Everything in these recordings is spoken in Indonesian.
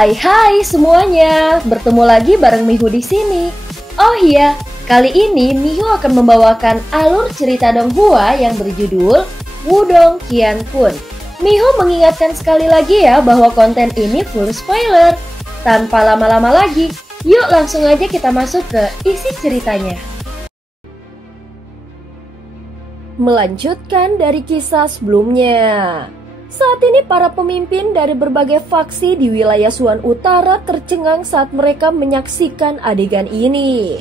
Hai semuanya, bertemu lagi bareng Mihu di sini. Oh iya, kali ini Mihu akan membawakan alur cerita Donghua yang berjudul Wudong Qiankun. Mihu mengingatkan sekali lagi ya bahwa konten ini full spoiler. Tanpa lama-lama lagi, yuk langsung aja kita masuk ke isi ceritanya. Melanjutkan dari kisah sebelumnya. Saat ini para pemimpin dari berbagai faksi di wilayah Suan Utara tercengang saat mereka menyaksikan adegan ini.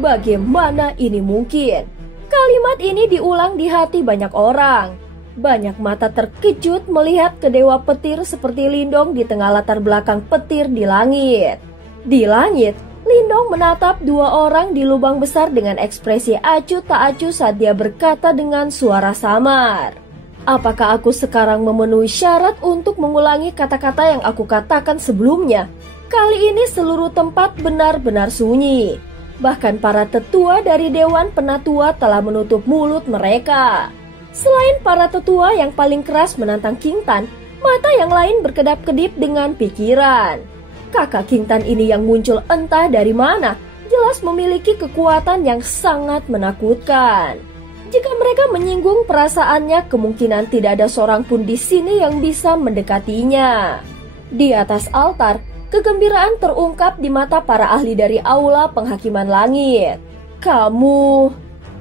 Bagaimana ini mungkin? Kalimat ini diulang di hati banyak orang. Banyak mata terkejut melihat kedewa petir seperti Lindong di tengah latar belakang petir di langit. Di langit, Lindong menatap dua orang di lubang besar dengan ekspresi acuh tak acuh saat dia berkata dengan suara samar. Apakah aku sekarang memenuhi syarat untuk mengulangi kata-kata yang aku katakan sebelumnya? Kali ini seluruh tempat benar-benar sunyi. Bahkan para tetua dari Dewan Penatua telah menutup mulut mereka. Selain para tetua yang paling keras menantang King Tan, mata yang lain berkedap-kedip dengan pikiran. Kakak King Tan ini yang muncul entah dari mana, jelas memiliki kekuatan yang sangat menakutkan. Jika mereka menyinggung perasaannya, kemungkinan tidak ada seorang pun di sini yang bisa mendekatinya. Di atas altar, kegembiraan terungkap di mata para ahli dari aula penghakiman langit. Kamu,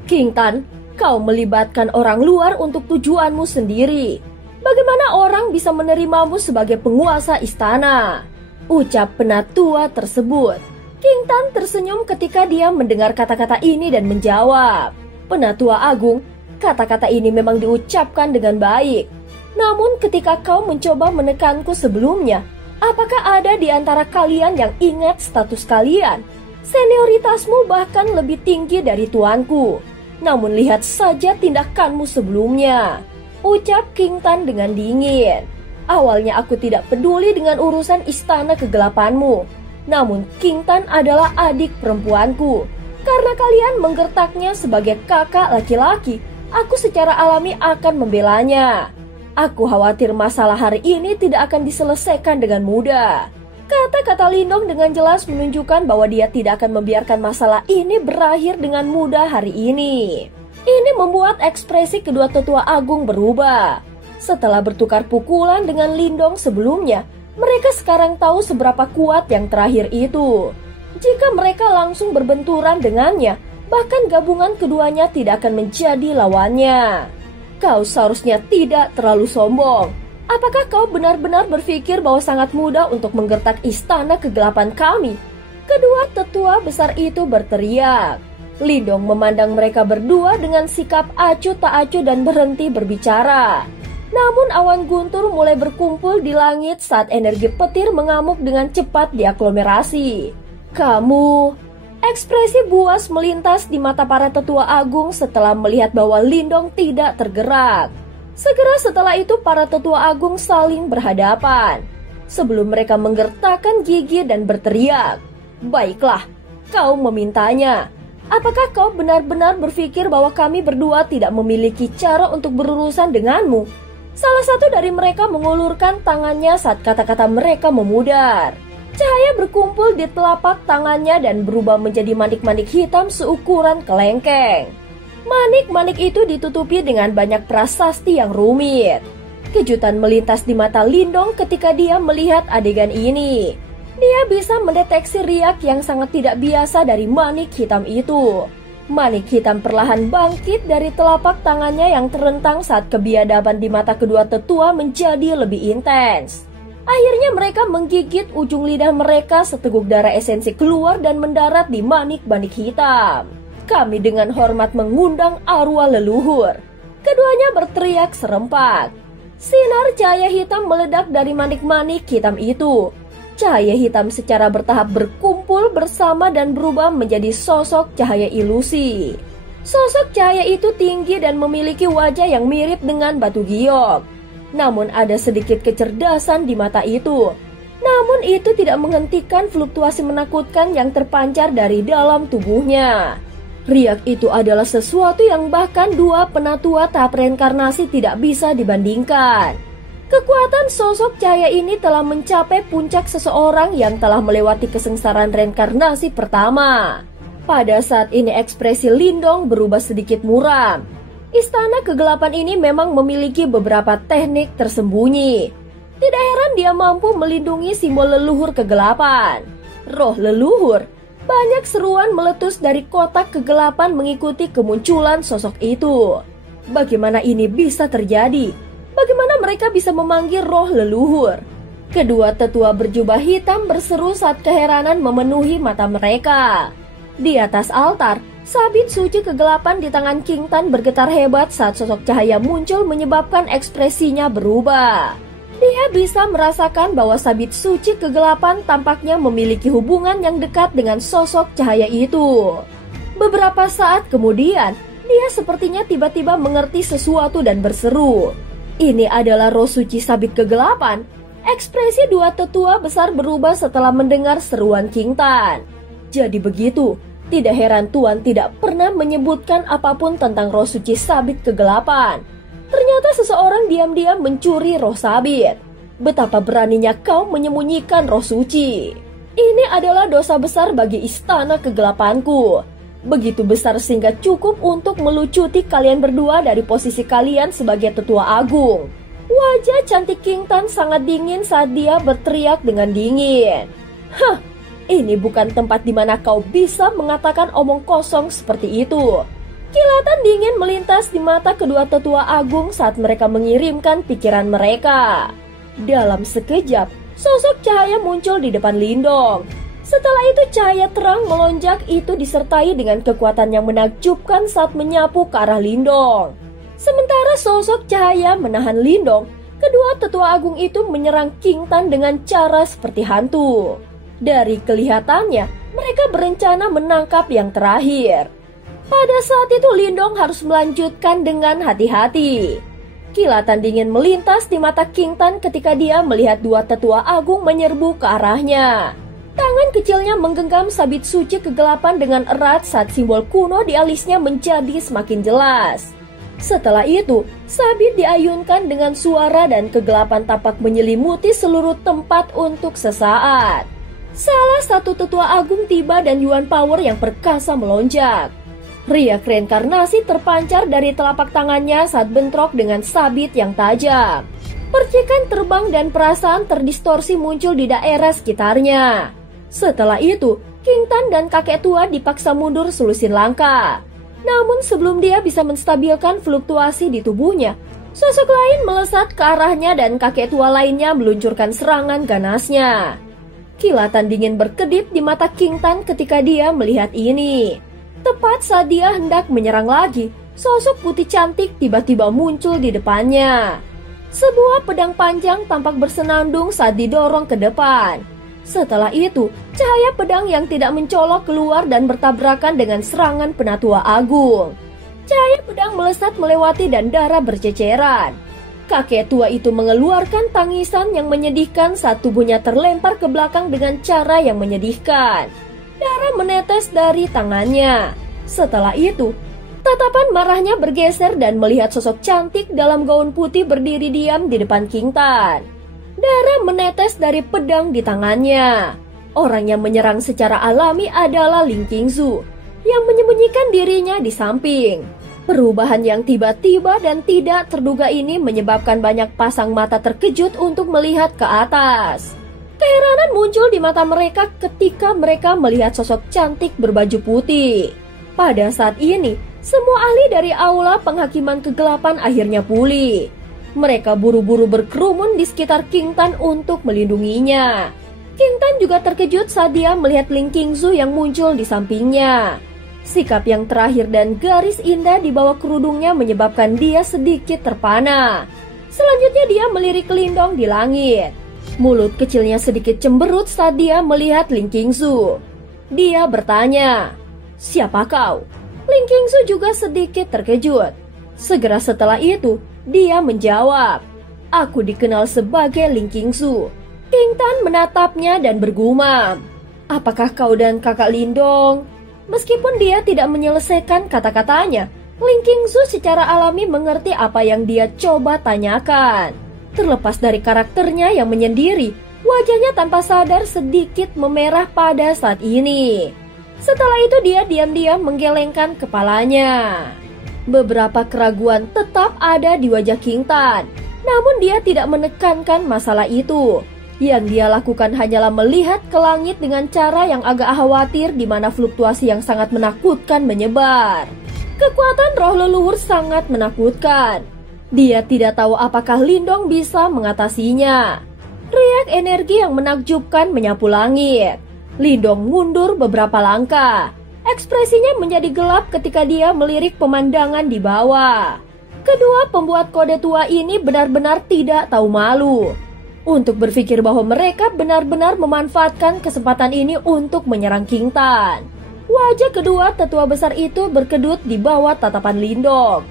King Tan, kau melibatkan orang luar untuk tujuanmu sendiri. Bagaimana orang bisa menerimamu sebagai penguasa istana? Ucap penatua tersebut. King Tan tersenyum ketika dia mendengar kata-kata ini dan menjawab. Penatua Agung, kata-kata ini memang diucapkan dengan baik. Namun ketika kau mencoba menekanku sebelumnya, apakah ada di antara kalian yang ingat status kalian? Senioritasmu bahkan lebih tinggi dari tuanku. Namun lihat saja tindakanmu sebelumnya. Ucap King Tan dengan dingin. Awalnya aku tidak peduli dengan urusan istana kegelapanmu. Namun King Tan adalah adik perempuanku. Karena kalian menggertaknya sebagai kakak laki-laki, aku secara alami akan membelanya. Aku khawatir masalah hari ini tidak akan diselesaikan dengan mudah. Kata-kata Lindong dengan jelas menunjukkan bahwa dia tidak akan membiarkan masalah ini berakhir dengan mudah hari ini. Ini membuat ekspresi kedua tetua agung berubah. Setelah bertukar pukulan dengan Lindong sebelumnya, mereka sekarang tahu seberapa kuat yang terakhir itu. Jika mereka langsung berbenturan dengannya, bahkan gabungan keduanya tidak akan menjadi lawannya. Kau seharusnya tidak terlalu sombong. Apakah kau benar-benar berpikir bahwa sangat mudah untuk menggertak istana kegelapan kami? Kedua tetua besar itu berteriak. Lindong memandang mereka berdua dengan sikap acuh tak acuh dan berhenti berbicara. Namun awan guntur mulai berkumpul di langit saat energi petir mengamuk dengan cepat di aglomerasi. Kamu, ekspresi buas melintas di mata para tetua agung setelah melihat bahwa Lindong tidak tergerak. Segera setelah itu para tetua agung saling berhadapan. Sebelum mereka menggertakkan gigi dan berteriak, baiklah, kau memintanya. Apakah kau benar-benar berpikir bahwa kami berdua tidak memiliki cara untuk berurusan denganmu? Salah satu dari mereka mengulurkan tangannya saat kata-kata mereka memudar. Cahaya berkumpul di telapak tangannya dan berubah menjadi manik-manik hitam seukuran kelengkeng. Manik-manik itu ditutupi dengan banyak prasasti yang rumit. Kejutan melintas di mata Lindong ketika dia melihat adegan ini. Dia bisa mendeteksi riak yang sangat tidak biasa dari manik hitam itu. Manik hitam perlahan bangkit dari telapak tangannya yang terentang saat kebiadaban di mata kedua tetua menjadi lebih intens. Akhirnya mereka menggigit ujung lidah mereka seteguk darah esensi keluar dan mendarat di manik-manik hitam. Kami dengan hormat mengundang arwah leluhur. Keduanya berteriak serempak. Sinar cahaya hitam meledak dari manik-manik hitam itu. Cahaya hitam secara bertahap berkumpul bersama dan berubah menjadi sosok cahaya ilusi. Sosok cahaya itu tinggi dan memiliki wajah yang mirip dengan batu giok. Namun ada sedikit kecerdasan di mata itu. Namun itu tidak menghentikan fluktuasi menakutkan yang terpancar dari dalam tubuhnya. Riak itu adalah sesuatu yang bahkan dua penatua tahap reinkarnasi tidak bisa dibandingkan. Kekuatan sosok cahaya ini telah mencapai puncak seseorang yang telah melewati kesengsaraan reinkarnasi pertama. Pada saat ini ekspresi Lindong berubah sedikit muram. Istana kegelapan ini memang memiliki beberapa teknik tersembunyi. Tidak heran dia mampu melindungi simbol leluhur kegelapan. Roh leluhur. Banyak seruan meletus dari kotak kegelapan mengikuti kemunculan sosok itu. Bagaimana ini bisa terjadi? Bagaimana mereka bisa memanggil roh leluhur? Kedua tetua berjubah hitam berseru saat keheranan memenuhi mata mereka. Di atas altar, sabit suci kegelapan di tangan King Tan bergetar hebat saat sosok cahaya muncul menyebabkan ekspresinya berubah. Dia bisa merasakan bahwa sabit suci kegelapan tampaknya memiliki hubungan yang dekat dengan sosok cahaya itu. Beberapa saat kemudian, dia sepertinya tiba-tiba mengerti sesuatu dan berseru. Ini adalah roh suci sabit kegelapan. Ekspresi dua tetua besar berubah setelah mendengar seruan King Tan. Jadi begitu, tidak heran Tuan tidak pernah menyebutkan apapun tentang roh suci sabit kegelapan. Ternyata seseorang diam-diam mencuri roh sabit. Betapa beraninya kau menyembunyikan roh suci. Ini adalah dosa besar bagi istana kegelapanku. Begitu besar sehingga cukup untuk melucuti kalian berdua dari posisi kalian sebagai tetua agung. Wajah cantik King Tan sangat dingin saat dia berteriak dengan dingin. Hah, ini bukan tempat di mana kau bisa mengatakan omong kosong seperti itu. Kilatan dingin melintas di mata kedua tetua agung saat mereka mengirimkan pikiran mereka. Dalam sekejap, sosok cahaya muncul di depan Lindong. Setelah itu cahaya terang melonjak itu disertai dengan kekuatan yang menakjubkan saat menyapu ke arah Lindong. Sementara sosok cahaya menahan Lindong, kedua tetua agung itu menyerang King Tan dengan cara seperti hantu. Dari kelihatannya, mereka berencana menangkap yang terakhir. Pada saat itu Lindong harus melanjutkan dengan hati-hati. Kilatan dingin melintas di mata King Tan ketika dia melihat dua tetua agung menyerbu ke arahnya. Tangan kecilnya menggenggam sabit suci kegelapan dengan erat saat simbol kuno di alisnya menjadi semakin jelas. Setelah itu, sabit diayunkan dengan suara dan kegelapan tampak menyelimuti seluruh tempat untuk sesaat. Salah satu tetua agung tiba dan Yuan Power yang perkasa melonjak. Riak reinkarnasi terpancar dari telapak tangannya saat bentrok dengan sabit yang tajam. Percikan terbang dan perasaan terdistorsi muncul di daerah sekitarnya. Setelah itu, King Tan dan kakek tua dipaksa mundur selusin langkah. Namun sebelum dia bisa menstabilkan fluktuasi di tubuhnya, sosok lain melesat ke arahnya dan kakek tua lainnya meluncurkan serangan ganasnya. Kilatan dingin berkedip di mata King Tan ketika dia melihat ini. Tepat saat dia hendak menyerang lagi, sosok putih cantik tiba-tiba muncul di depannya. Sebuah pedang panjang tampak bersenandung saat didorong ke depan. Setelah itu, cahaya pedang yang tidak mencolok keluar dan bertabrakan dengan serangan penatua agung. Cahaya pedang melesat melewati dan darah berceceran. Kakek tua itu mengeluarkan tangisan yang menyedihkan saat tubuhnya terlempar ke belakang dengan cara yang menyedihkan. Darah menetes dari tangannya. Setelah itu, tatapan marahnya bergeser dan melihat sosok cantik dalam gaun putih berdiri diam di depan King Tan. Darah menetes dari pedang di tangannya. Orang yang menyerang secara alami adalah Ling Qingzu, yang menyembunyikan dirinya di samping. Perubahan yang tiba-tiba dan tidak terduga ini menyebabkan banyak pasang mata terkejut untuk melihat ke atas. Keheranan muncul di mata mereka ketika mereka melihat sosok cantik berbaju putih. Pada saat ini, semua ahli dari aula penghakiman kegelapan akhirnya pulih. Mereka buru-buru berkerumun di sekitar King Tan untuk melindunginya. King Tan juga terkejut saat dia melihat Ling Qingzu yang muncul di sampingnya. Sikap yang terakhir dan garis indah di bawah kerudungnya menyebabkan dia sedikit terpana. Selanjutnya dia melirik Lindong di langit. Mulut kecilnya sedikit cemberut saat dia melihat Ling Qingzu. Dia bertanya, "Siapa kau?" Ling Qingzu juga sedikit terkejut. Segera setelah itu, dia menjawab, "Aku dikenal sebagai Ling Qingzu." King Tan menatapnya dan bergumam, "Apakah kau dan kakak Lindong?" Meskipun dia tidak menyelesaikan kata-katanya, Ling Qingzu secara alami mengerti apa yang dia coba tanyakan. Terlepas dari karakternya yang menyendiri, wajahnya tanpa sadar sedikit memerah pada saat ini. Setelah itu dia diam-diam menggelengkan kepalanya. Beberapa keraguan tetap ada di wajah King Tan, namun dia tidak menekankan masalah itu. Yang dia lakukan hanyalah melihat ke langit dengan cara yang agak khawatir di mana fluktuasi yang sangat menakutkan menyebar. Kekuatan roh leluhur sangat menakutkan. Dia tidak tahu apakah Lindong bisa mengatasinya. Riak energi yang menakjubkan menyapu langit. Lindong mundur beberapa langkah. Ekspresinya menjadi gelap ketika dia melirik pemandangan di bawah. Kedua pembuat kode tua ini benar-benar tidak tahu malu untuk berpikir bahwa mereka benar-benar memanfaatkan kesempatan ini untuk menyerang King Tan. Wajah kedua tetua besar itu berkedut di bawah tatapan Lindong.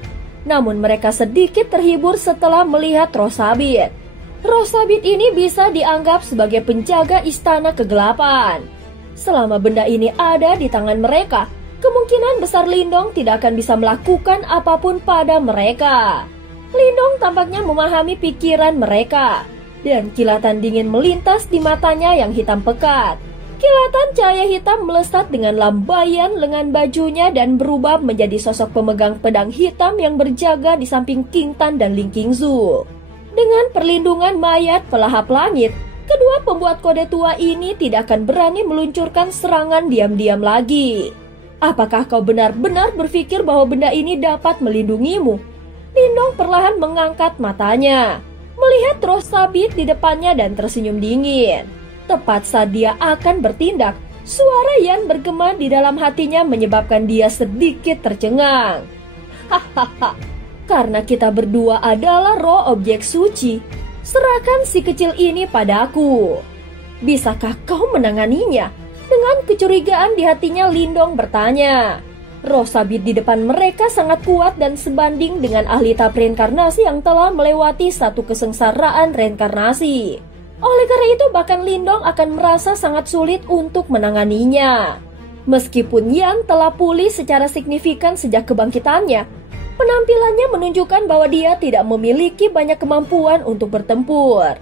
Namun mereka sedikit terhibur setelah melihat Roh Sabit. Roh Sabit ini bisa dianggap sebagai penjaga istana kegelapan. Selama benda ini ada di tangan mereka, kemungkinan besar Lindong tidak akan bisa melakukan apapun pada mereka. Lindong tampaknya memahami pikiran mereka. Dan kilatan dingin melintas di matanya yang hitam pekat. Kilatan cahaya hitam melesat dengan lambaian lengan bajunya dan berubah menjadi sosok pemegang pedang hitam yang berjaga di samping King Tan dan Ling Qingzu. Dengan perlindungan mayat pelahap langit, kedua pembuat kode tua ini tidak akan berani meluncurkan serangan diam-diam lagi. Apakah kau benar-benar berpikir bahwa benda ini dapat melindungimu? Lindong perlahan mengangkat matanya, melihat Roh Sabit di depannya dan tersenyum dingin. Tepat saat dia akan bertindak, suara Yan bergema di dalam hatinya menyebabkan dia sedikit tercengang. Hahaha, karena kita berdua adalah roh objek suci, serahkan si kecil ini padaku. Bisakah kau menanganinya? Dengan kecurigaan di hatinya, Lindong bertanya. Roh Sabit di depan mereka sangat kuat dan sebanding dengan ahli tahap reinkarnasi yang telah melewati satu kesengsaraan reinkarnasi. Oleh karena itu bahkan Lindong akan merasa sangat sulit untuk menanganinya. Meskipun Yan telah pulih secara signifikan sejak kebangkitannya, penampilannya menunjukkan bahwa dia tidak memiliki banyak kemampuan untuk bertempur.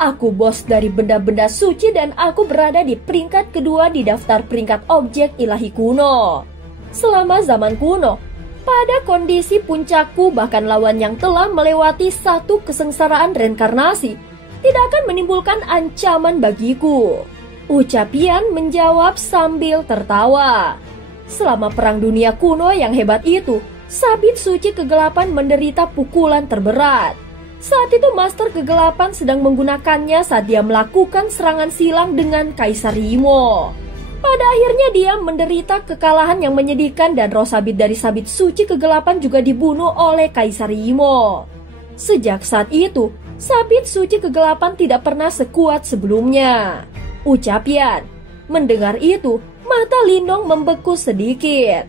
Aku bos dari benda-benda suci dan aku berada di peringkat kedua di daftar peringkat objek ilahi kuno. Selama zaman kuno, pada kondisi puncakku bahkan lawan yang telah melewati satu kesengsaraan reinkarnasi tidak akan menimbulkan ancaman bagiku. Ucap Yan menjawab sambil tertawa. Selama perang dunia kuno yang hebat itu, Sabit Suci Kegelapan menderita pukulan terberat. Saat itu Master Kegelapan sedang menggunakannya saat dia melakukan serangan silang dengan Kaisar Imo. Pada akhirnya dia menderita kekalahan yang menyedihkan dan roh sabit dari Sabit Suci Kegelapan juga dibunuh oleh Kaisar Imo. Sejak saat itu, Sabit Suci Kegelapan tidak pernah sekuat sebelumnya. Ucap Yan. Mendengar itu, mata Lindong membeku sedikit.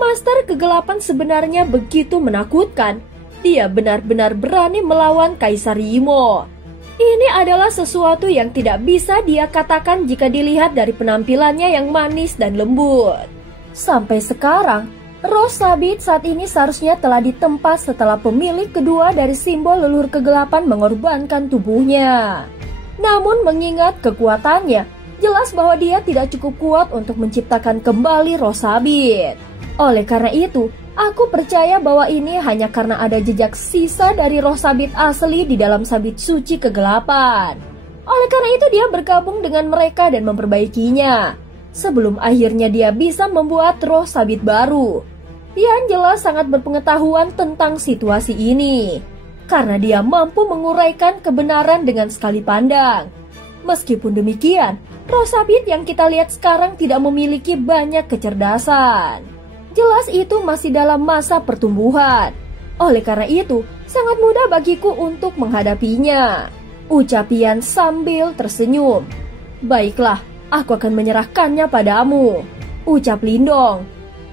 Master Kegelapan sebenarnya begitu menakutkan. Dia benar-benar berani melawan Kaisar Imo. Ini adalah sesuatu yang tidak bisa dia katakan jika dilihat dari penampilannya yang manis dan lembut. Sampai sekarang, roh sabit saat ini seharusnya telah ditempa setelah pemilik kedua dari simbol leluhur kegelapan mengorbankan tubuhnya. Namun mengingat kekuatannya, jelas bahwa dia tidak cukup kuat untuk menciptakan kembali roh sabit. Oleh karena itu, aku percaya bahwa ini hanya karena ada jejak sisa dari roh sabit asli di dalam sabit suci kegelapan. Oleh karena itu dia bergabung dengan mereka dan memperbaikinya, sebelum akhirnya dia bisa membuat roh sabit baru. Yan jelas sangat berpengetahuan tentang situasi ini, karena dia mampu menguraikan kebenaran dengan sekali pandang. Meskipun demikian, roh sabit yang kita lihat sekarang tidak memiliki banyak kecerdasan. Jelas itu masih dalam masa pertumbuhan. Oleh karena itu, sangat mudah bagiku untuk menghadapinya. Ucap Yan sambil tersenyum. Baiklah, aku akan menyerahkannya padamu. Ucap Lindong.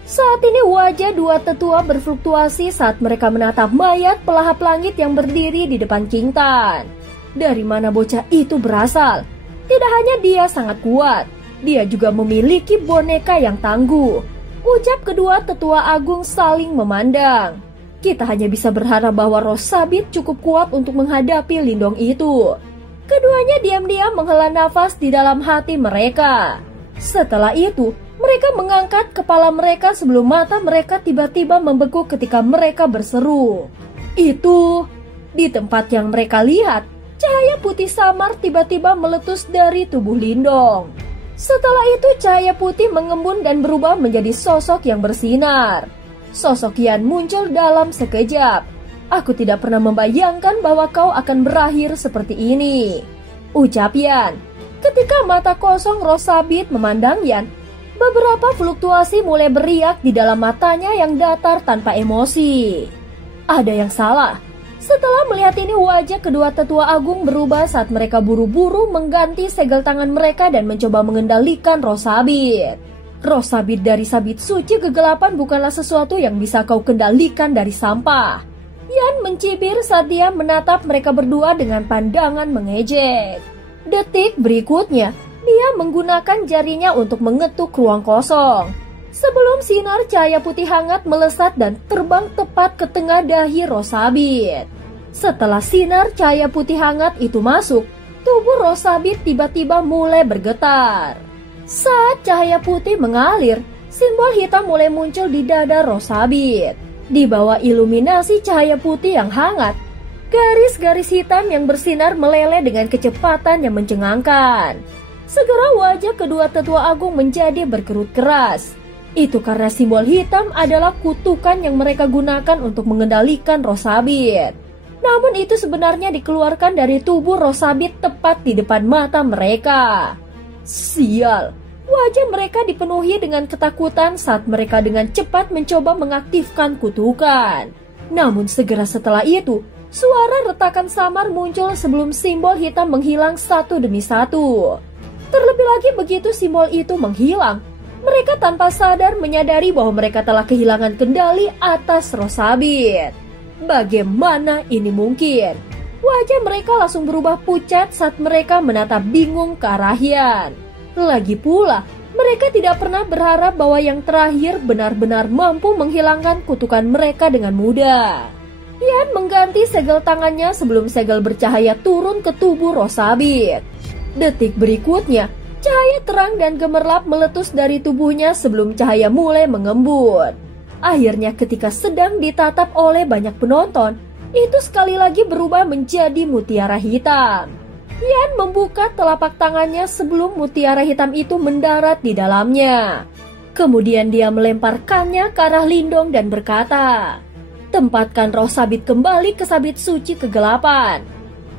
Saat ini wajah dua tetua berfluktuasi saat mereka menatap mayat pelahap langit yang berdiri di depan King Tan. Dari mana bocah itu berasal? Tidak hanya dia sangat kuat, dia juga memiliki boneka yang tangguh. Ucap kedua tetua agung saling memandang. Kita hanya bisa berharap bahwa roh sabit cukup kuat untuk menghadapi Lindong itu. Keduanya diam-diam menghela nafas di dalam hati mereka. Setelah itu, mereka mengangkat kepala mereka sebelum mata mereka tiba-tiba membeku ketika mereka berseru. Itu, di tempat yang mereka lihat, cahaya putih samar tiba-tiba meletus dari tubuh Lindong. Setelah itu cahaya putih mengembun dan berubah menjadi sosok yang bersinar. Sosok Yan muncul dalam sekejap. Aku tidak pernah membayangkan bahwa kau akan berakhir seperti ini, ucap Yan. Ketika mata kosong roh sabit memandang Yan, beberapa fluktuasi mulai beriak di dalam matanya yang datar tanpa emosi. Ada yang salah. Setelah melihat ini, wajah kedua tetua agung berubah saat mereka buru-buru mengganti segel tangan mereka dan mencoba mengendalikan roh sabit. Roh sabit dari sabit suci kegelapan bukanlah sesuatu yang bisa kau kendalikan dari sampah. Yan mencibir saat dia menatap mereka berdua dengan pandangan mengejek. Detik berikutnya, dia menggunakan jarinya untuk mengetuk ruang kosong. Sebelum sinar cahaya putih hangat melesat dan terbang tepat ke tengah dahi roh sabit. Setelah sinar cahaya putih hangat itu masuk, tubuh roh sabit tiba-tiba mulai bergetar. Saat cahaya putih mengalir, simbol hitam mulai muncul di dada roh sabit. Di bawah iluminasi cahaya putih yang hangat, garis-garis hitam yang bersinar meleleh dengan kecepatan yang mencengangkan. Segera wajah kedua tetua agung menjadi berkerut keras. Itu karena simbol hitam adalah kutukan yang mereka gunakan untuk mengendalikan roh sabit. Namun itu sebenarnya dikeluarkan dari tubuh roh sabit tepat di depan mata mereka. Sial, wajah mereka dipenuhi dengan ketakutan saat mereka dengan cepat mencoba mengaktifkan kutukan. Namun segera setelah itu, suara retakan samar muncul sebelum simbol hitam menghilang satu demi satu. Terlebih lagi begitu simbol itu menghilang, mereka tanpa sadar menyadari bahwa mereka telah kehilangan kendali atas roh sabit. Bagaimana ini mungkin? Wajah mereka langsung berubah pucat saat mereka menatap bingung ke arah Yan. Lagi pula, mereka tidak pernah berharap bahwa yang terakhir benar-benar mampu menghilangkan kutukan mereka dengan mudah. Yan mengganti segel tangannya sebelum segel bercahaya turun ke tubuh roh sabit. Detik berikutnya, cahaya terang dan gemerlap meletus dari tubuhnya sebelum cahaya mulai mengembun. Akhirnya ketika sedang ditatap oleh banyak penonton, itu sekali lagi berubah menjadi mutiara hitam. Yan membuka telapak tangannya sebelum mutiara hitam itu mendarat di dalamnya. Kemudian dia melemparkannya ke arah Lindong dan berkata, "Tempatkan roh sabit kembali ke sabit suci kegelapan.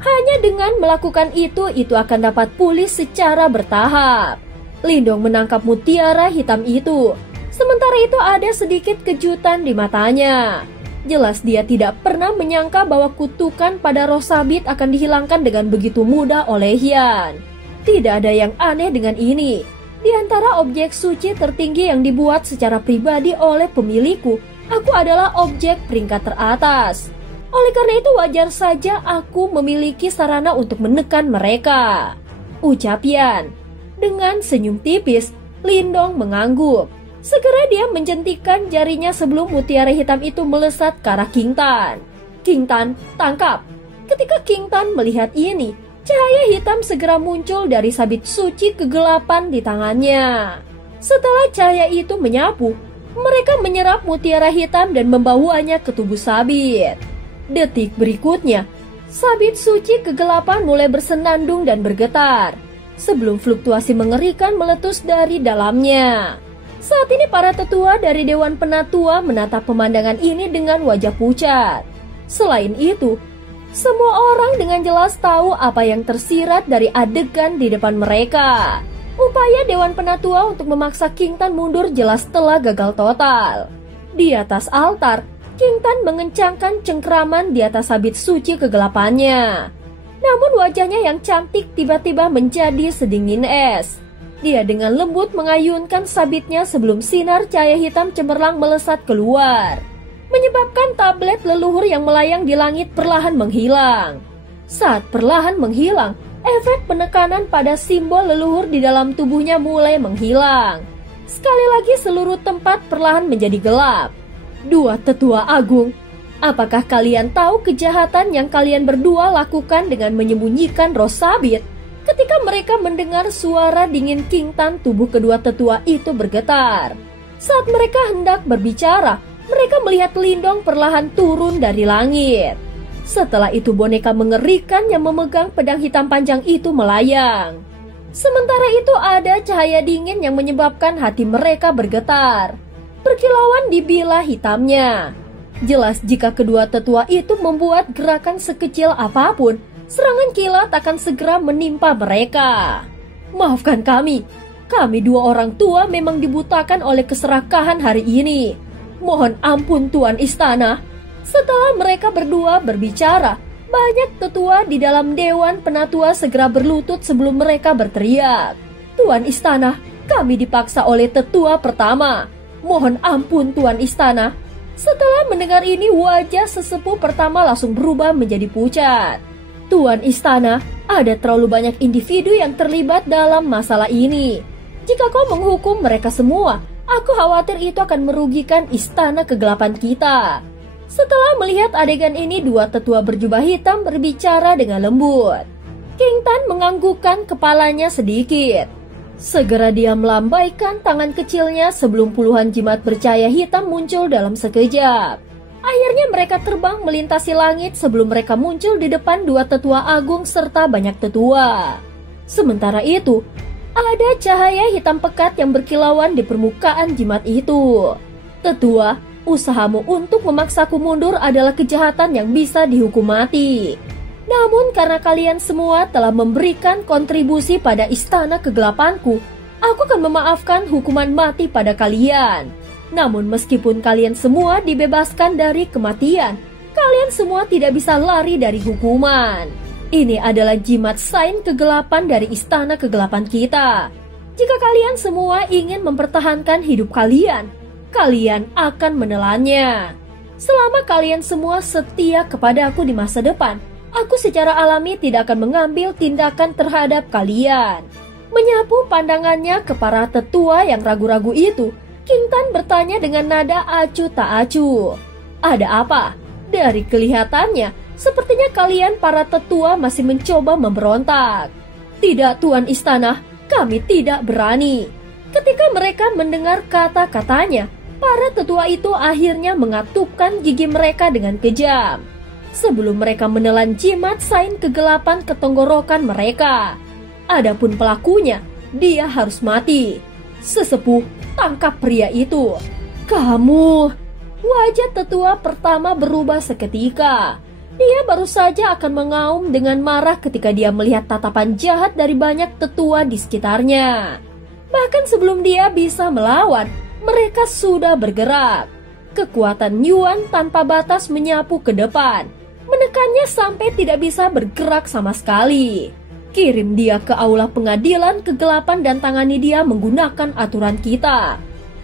Hanya dengan melakukan itu akan dapat pulih secara bertahap." Lindong menangkap mutiara hitam itu. Sementara itu ada sedikit kejutan di matanya. Jelas dia tidak pernah menyangka bahwa kutukan pada roh sabit akan dihilangkan dengan begitu mudah oleh Yan. Tidak ada yang aneh dengan ini. Di antara objek suci tertinggi yang dibuat secara pribadi oleh pemilikku, aku adalah objek peringkat teratas. Oleh karena itu wajar saja aku memiliki sarana untuk menekan mereka, ucap Yan. Dengan senyum tipis, Lindong mengangguk. Segera dia menjentikan jarinya sebelum mutiara hitam itu melesat ke arah King Tan. King Tan, tangkap! Ketika King Tan melihat ini, cahaya hitam segera muncul dari sabit suci kegelapan di tangannya. Setelah cahaya itu menyapu, mereka menyerap mutiara hitam dan membawanya ke tubuh sabit. Detik berikutnya, sabit suci kegelapan mulai bersenandung dan bergetar, sebelum fluktuasi mengerikan meletus dari dalamnya. Saat ini para tetua dari Dewan Penatua menatap pemandangan ini dengan wajah pucat. Selain itu, semua orang dengan jelas tahu apa yang tersirat dari adegan di depan mereka. Upaya Dewan Penatua untuk memaksa King Tan mundur jelas telah gagal total. Di atas altar, King Tan mengencangkan cengkeraman di atas sabit suci kegelapannya. Namun wajahnya yang cantik tiba-tiba menjadi sedingin es. Dia dengan lembut mengayunkan sabitnya sebelum sinar cahaya hitam cemerlang melesat keluar, menyebabkan tablet leluhur yang melayang di langit perlahan menghilang. Saat perlahan menghilang, efek penekanan pada simbol leluhur di dalam tubuhnya mulai menghilang. Sekali lagi seluruh tempat perlahan menjadi gelap. Dua tetua agung, Apakah kalian tahu kejahatan yang kalian berdua lakukan dengan menyembunyikan roh sabit? Ketika mereka mendengar suara dingin King Tan, tubuh kedua tetua itu bergetar. Saat mereka hendak berbicara, mereka melihat Lindong perlahan turun dari langit. Setelah itu boneka mengerikan yang memegang pedang hitam panjang itu melayang. Sementara itu ada cahaya dingin yang menyebabkan hati mereka bergetar. Berkilauan di bilah hitamnya. Jelas jika kedua tetua itu membuat gerakan sekecil apapun, serangan kilat akan segera menimpa mereka. Maafkan kami dua orang tua memang dibutakan oleh keserakahan hari ini. Mohon ampun Tuan Istana. Setelah mereka berdua berbicara, banyak tetua di dalam Dewan Penatua segera berlutut sebelum mereka berteriak. Tuan Istana, kami dipaksa oleh tetua pertama. Mohon ampun Tuan Istana. Setelah mendengar ini, wajah sesepuh pertama langsung berubah menjadi pucat. Tuan Istana, ada terlalu banyak individu yang terlibat dalam masalah ini. Jika kau menghukum mereka semua, aku khawatir itu akan merugikan istana kegelapan kita. Setelah melihat adegan ini, dua tetua berjubah hitam berbicara dengan lembut. King Tan menganggukkan kepalanya sedikit. Segera dia melambaikan tangan kecilnya sebelum puluhan jimat bercahaya hitam muncul dalam sekejap. Akhirnya mereka terbang melintasi langit sebelum mereka muncul di depan dua tetua agung serta banyak tetua. Sementara itu, ada cahaya hitam pekat yang berkilauan di permukaan jimat itu. Tetua, usahamu untuk memaksaku mundur adalah kejahatan yang bisa dihukum mati. Namun karena kalian semua telah memberikan kontribusi pada istana kegelapanku, aku akan memaafkan hukuman mati pada kalian. Namun meskipun kalian semua dibebaskan dari kematian, kalian semua tidak bisa lari dari hukuman. Ini adalah jimat sains kegelapan dari istana kegelapan kita. Jika kalian semua ingin mempertahankan hidup kalian, kalian akan menelannya. Selama kalian semua setia kepadaku di masa depan, aku secara alami tidak akan mengambil tindakan terhadap kalian. Menyapu pandangannya ke para tetua yang ragu-ragu itu, King Tan bertanya dengan nada acuh tak acuh. Ada apa? Dari kelihatannya, sepertinya kalian para tetua masih mencoba memberontak. Tidak Tuan Istana, kami tidak berani. Ketika mereka mendengar kata-katanya, para tetua itu akhirnya mengatupkan gigi mereka dengan kejam. Sebelum mereka menelan jimat sains kegelapan ke tenggorokan mereka. Adapun pelakunya, dia harus mati. Sesepuh, tangkap pria itu. Kamu! Wajah tetua pertama berubah seketika. Dia baru saja akan mengaum dengan marah ketika dia melihat tatapan jahat dari banyak tetua di sekitarnya. Bahkan sebelum dia bisa melawan, mereka sudah bergerak. Kekuatan Yuan tanpa batas menyapu ke depan, menekannya sampai tidak bisa bergerak sama sekali. Kirim dia ke aula pengadilan kegelapan dan tangani dia menggunakan aturan kita,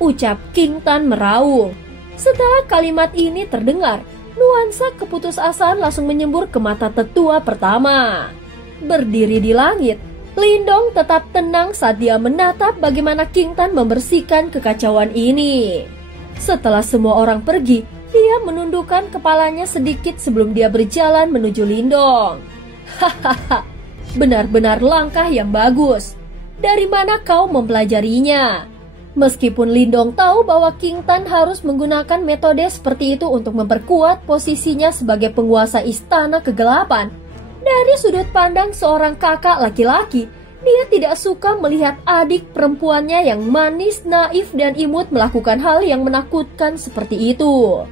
ucap King Tan meraung. Setelah kalimat ini terdengar, nuansa keputusasaan langsung menyembur ke mata tetua pertama. Berdiri di langit, Lindong tetap tenang saat dia menatap bagaimana King Tan membersihkan kekacauan ini. Setelah semua orang pergi, dia menundukkan kepalanya sedikit sebelum dia berjalan menuju Lindong. Hahaha, benar-benar langkah yang bagus. Dari mana kau mempelajarinya? Meskipun Lindong tahu bahwa King Tan harus menggunakan metode seperti itu untuk memperkuat posisinya sebagai penguasa istana kegelapan, dari sudut pandang seorang kakak laki-laki, dia tidak suka melihat adik perempuannya yang manis, naif, dan imut melakukan hal yang menakutkan seperti itu.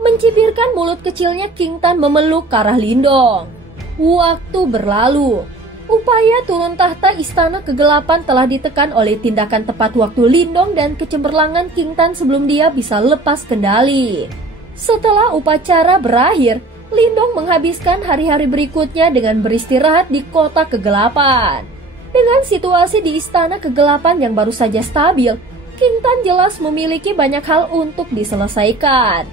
Mencibirkan mulut kecilnya, King Tan memeluk ke arah Lindong. Waktu berlalu. Upaya turun tahta istana kegelapan telah ditekan oleh tindakan tepat waktu Lindong dan kecemerlangan King Tan sebelum dia bisa lepas kendali. Setelah upacara berakhir, Lindong menghabiskan hari-hari berikutnya dengan beristirahat di kota kegelapan. Dengan situasi di istana kegelapan yang baru saja stabil, King Tan jelas memiliki banyak hal untuk diselesaikan.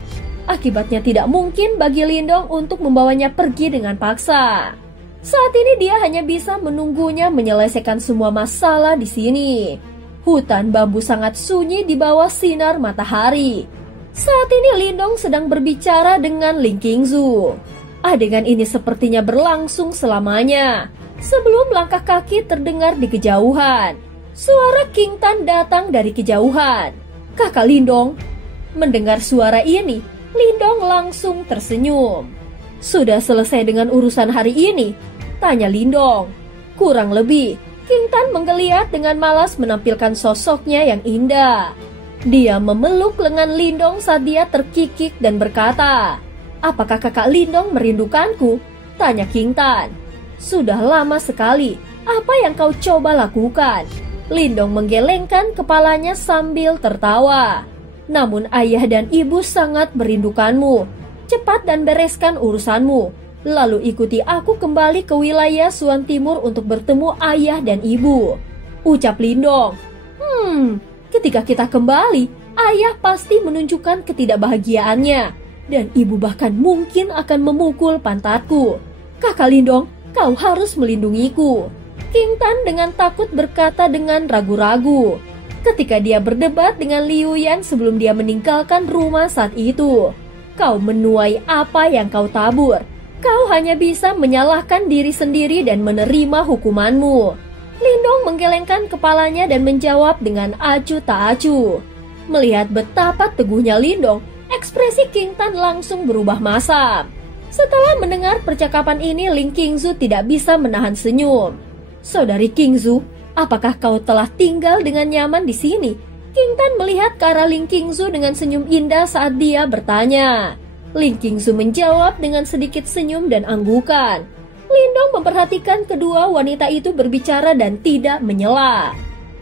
Akibatnya tidak mungkin bagi Lindong untuk membawanya pergi dengan paksa. Saat ini dia hanya bisa menunggunya menyelesaikan semua masalah di sini. Hutan bambu sangat sunyi di bawah sinar matahari. Saat ini Lindong sedang berbicara dengan Ling Qingzu. Adegan ini sepertinya berlangsung selamanya. Sebelum langkah kaki terdengar di kejauhan, suara King Tan datang dari kejauhan. "Kakak Lindong." Mendengar suara ini, Lindong langsung tersenyum. "Sudah selesai dengan urusan hari ini?" tanya Lindong. Kurang lebih, King Tan menggeliat dengan malas menampilkan sosoknya yang indah. Dia memeluk lengan Lindong saat dia terkikik dan berkata, "Apakah kakak Lindong merindukanku?" tanya King Tan. "Sudah lama sekali, apa yang kau coba lakukan?" Lindong menggelengkan kepalanya sambil tertawa. "Namun ayah dan ibu sangat merindukanmu. Cepat dan bereskan urusanmu, lalu ikuti aku kembali ke wilayah Suan Timur untuk bertemu ayah dan ibu," ucap Lindong. Ketika kita kembali, ayah pasti menunjukkan ketidakbahagiaannya, dan ibu bahkan mungkin akan memukul pantatku. Kakak Lindong, kau harus melindungiku." King Tan dengan takut berkata dengan ragu-ragu. Ketika dia berdebat dengan Liu Yan sebelum dia meninggalkan rumah saat itu. "Kau menuai apa yang kau tabur. Kau hanya bisa menyalahkan diri sendiri dan menerima hukumanmu." Lindong menggelengkan kepalanya dan menjawab dengan acuh tak acuh. Melihat betapa teguhnya Lindong, ekspresi King Tan langsung berubah masam. Setelah mendengar percakapan ini, Ling Qingzu tidak bisa menahan senyum. "Saudari Qingzu, apakah kau telah tinggal dengan nyaman di sini?" King Tan melihat ke arah Ling Qingzu dengan senyum indah saat dia bertanya. Ling Qingzu menjawab dengan sedikit senyum dan anggukan. Lindong memperhatikan kedua wanita itu berbicara dan tidak menyela.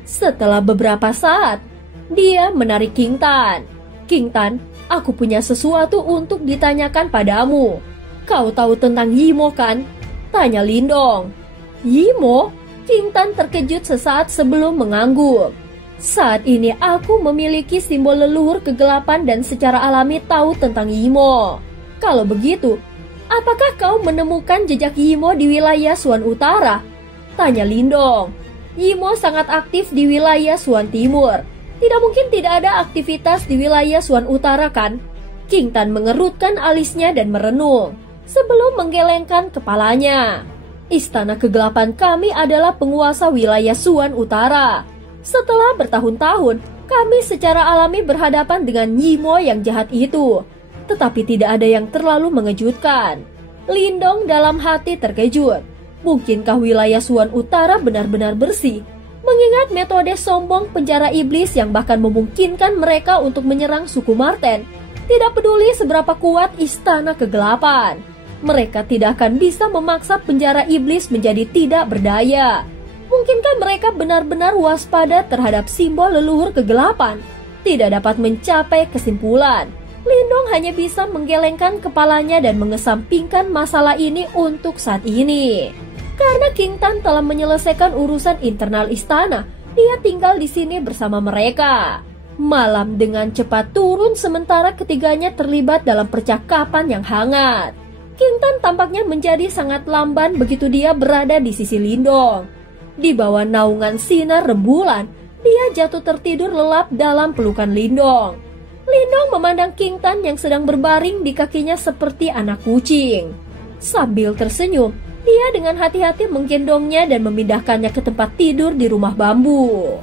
Setelah beberapa saat, dia menarik King Tan. "King Tan, aku punya sesuatu untuk ditanyakan padamu. Kau tahu tentang Yimo kan?" tanya Lindong. "Yimo?" King Tan terkejut sesaat sebelum mengangguk. "Saat ini aku memiliki simbol leluhur kegelapan dan secara alami tahu tentang Yimo. Kalau begitu, apakah kau menemukan jejak Yimo di wilayah Suan Utara?" tanya Lindong. "Yimo sangat aktif di wilayah Suan Timur. Tidak mungkin tidak ada aktivitas di wilayah Suan Utara kan?" King Tan mengerutkan alisnya dan merenung sebelum menggelengkan kepalanya. "Istana kegelapan kami adalah penguasa wilayah Suan Utara. Setelah bertahun-tahun, kami secara alami berhadapan dengan Yimo yang jahat itu. Tetapi tidak ada yang terlalu mengejutkan." Lindong dalam hati terkejut. Mungkinkah wilayah Suan Utara benar-benar bersih? Mengingat metode sombong penjara iblis yang bahkan memungkinkan mereka untuk menyerang suku Marten. Tidak peduli seberapa kuat istana kegelapan, mereka tidak akan bisa memaksa penjara iblis menjadi tidak berdaya. Mungkinkah mereka benar-benar waspada terhadap simbol leluhur kegelapan? Tidak dapat mencapai kesimpulan. Lindong hanya bisa menggelengkan kepalanya dan mengesampingkan masalah ini untuk saat ini. Karena King Tan telah menyelesaikan urusan internal istana, dia tinggal di sini bersama mereka. Malam dengan cepat turun sementara ketiganya terlibat dalam percakapan yang hangat. King Tan tampaknya menjadi sangat lamban begitu dia berada di sisi Lindong. Di bawah naungan sinar rembulan, dia jatuh tertidur lelap dalam pelukan Lindong. Lindong memandang King Tan yang sedang berbaring di kakinya seperti anak kucing. Sambil tersenyum, dia dengan hati-hati menggendongnya dan memindahkannya ke tempat tidur di rumah bambu.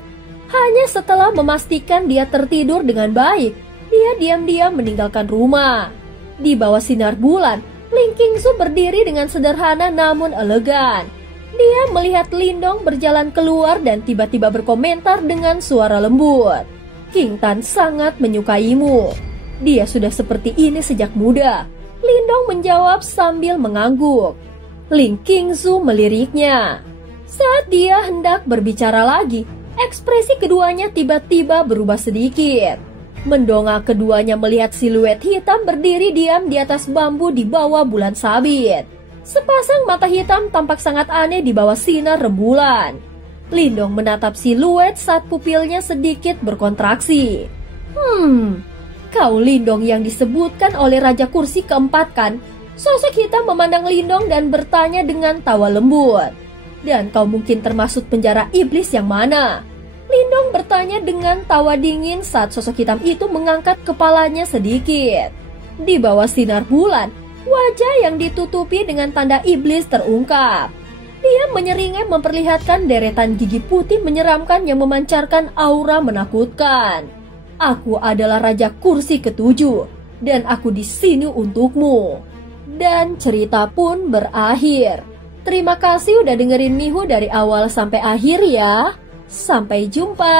Hanya setelah memastikan dia tertidur dengan baik, dia diam-diam meninggalkan rumah. Di bawah sinar bulan, Ling Qingzu berdiri dengan sederhana namun elegan. Dia melihat Lindong berjalan keluar dan tiba-tiba berkomentar dengan suara lembut. "King Tan sangat menyukaimu. Dia sudah seperti ini sejak muda." Lindong menjawab sambil mengangguk. Ling Qingzu meliriknya. Saat dia hendak berbicara lagi, ekspresi keduanya tiba-tiba berubah sedikit. Mendongak keduanya melihat siluet hitam berdiri diam di atas bambu di bawah bulan sabit. Sepasang mata hitam tampak sangat aneh di bawah sinar rembulan. Lindong menatap siluet saat pupilnya sedikit berkontraksi. Kau Lindong yang disebutkan oleh Raja Kursi keempat kan?" Sosok hitam memandang Lindong dan bertanya dengan tawa lembut. "Dan kau mungkin termasuk penjara iblis yang mana?" Lindong bertanya dengan tawa dingin saat sosok hitam itu mengangkat kepalanya sedikit. Di bawah sinar bulan, wajah yang ditutupi dengan tanda iblis terungkap. Dia menyeringai memperlihatkan deretan gigi putih menyeramkan yang memancarkan aura menakutkan. Aku adalah Raja Kursi ke-7 dan aku di sini untukmu. Dan cerita pun berakhir. Terima kasih udah dengerin Mihu dari awal sampai akhir ya. Sampai jumpa.